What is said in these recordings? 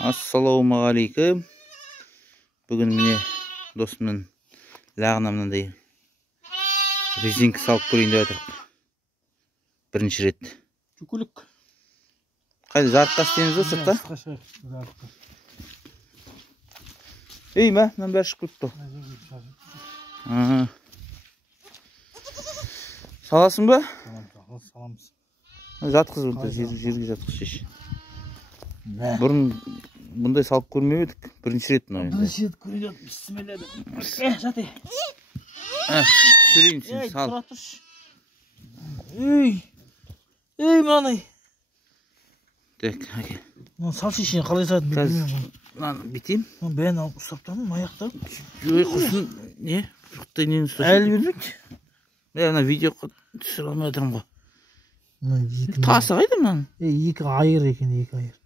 Ассалаумағалейкум. Бүгін міне досымның лағына мынандай резинка салып көрейін деп жатырмын. Бірінші рет. Жүкілік. Қайда жарыққа істейміз ба сыртқа? Ей, мә, мынан бәрі шығып кетті. Саласың ба? Саламыз. Жатқыз, жерге жатқыз шеш. Бұрын бұндай салып көрмеп едік. Бірінші рет мынау енді. Бірінші рет көрейін. Бісміллә. Жат ей. Түсірейін сен, сал. Ей, мынаны. Так, әке. Сал шешіне қалай садым білмеймін. Мынаны бітейін. Бәйін алып ұстап тұрмын, аяқта. Ой, құрсын, не? Жұқтай нені ұстап? Әлі бермек. Мына видео түсір алмай отырмын ғой. Тасы қайда мынаны? Екі айыр екен, екі айыр.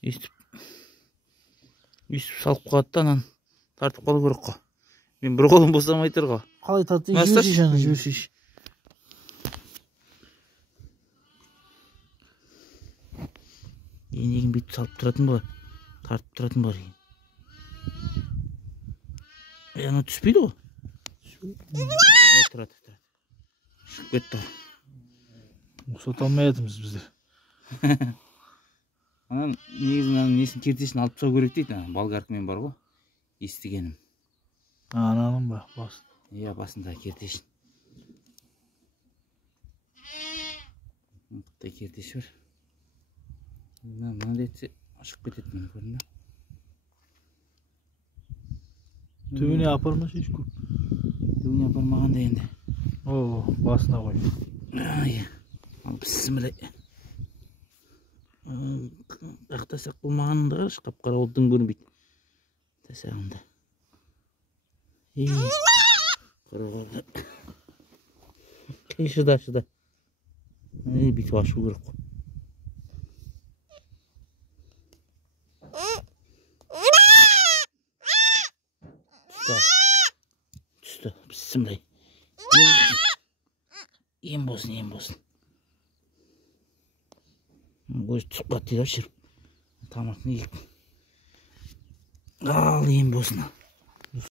Естіп салып қалады да, анан тартып қалу керек қой. Мен бір қолым босамай тұр ғой. Қалай тартып жіберсейші, аны жіберсейші. Енеген бүйтіп салып тұратын болар. Тартып тұратын бар. Ана түспейді ғой. Тұрады. Шығып кетті. Ұқсат алмай едіміз біздер. Анан негізін несін кертесін алып тастау керек дейді. Болгаркамен бар ғой. Естігенім. Ананың ба, басын. Иә, басында кертесін. Мұқтай кертесі бар. Мына детсе ашып кетеді мені көрдің бе? Төбіне апарма шеш көп. Төбіне апармағанда енді. О, басына қой. Иә. Ал бісміллә. Ақтасақ болмағанында шқап қарауылдың көрінбейді. Тасағында. Қарауылды. Шыда. Бүйтіп ашу керек қой. Түсті. Бісміллә. Ем болсын. Көз түсіп қат дейді шырып. Тамақ не ек. Ал ем болсын.